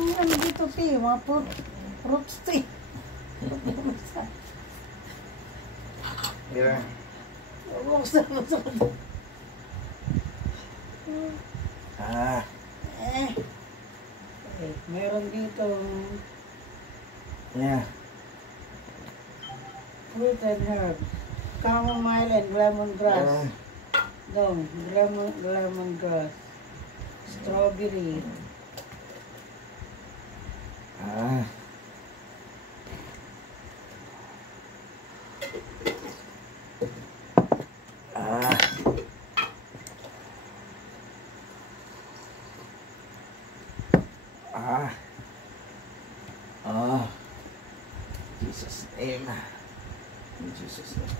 Ano dito, Pi? Mga fruits, Pi. Yeah. Buksan. Ah. Meron dito. Yeah. Fruit and herbs. Chamomile and lemongrass. Lemongrass. Strawberry. Ah. Ah. Ah. Oh. Jesus' name. In Jesus' name.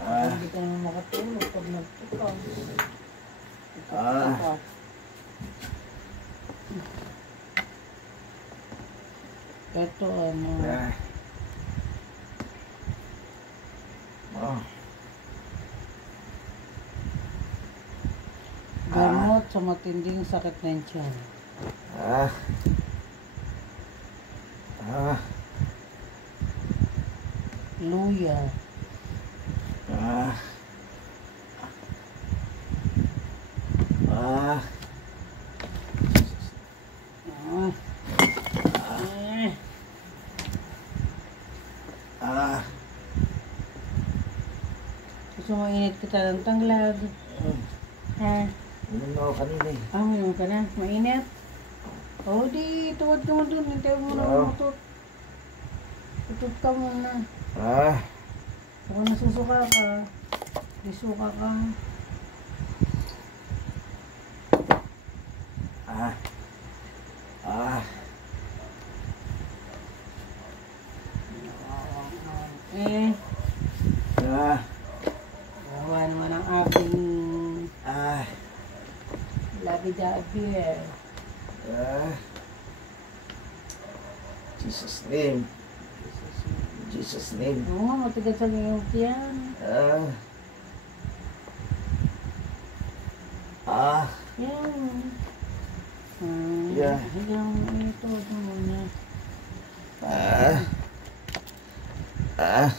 Ah. Hindi ka naman makatulog pag nagtukaw. Ah. Ito ano. Ah. Oh. Gamot sa matinding sakit ng tiyan. Ah. Ah. Luya. Ah. Ah. Ah. Gusto mo init kita ng tanglad? Ha? Uminom ako kanina eh. Uminom ka na? Mainit? O di, tuwad ka mo dun. Hintay mo muna umutot. Tutot ka muna. Ah. Kung nasusuka ka, di suka ka. Ah. Ah. Ah. Gawa naman ang aking Ah. labi-dabi eh. Ah. Jesus' name. Jesus' name. Oo nga, matigas ang iyong tiyan. Ah. Ah. Yan. Yeah. Hanggang ito muna. Ah. Ah.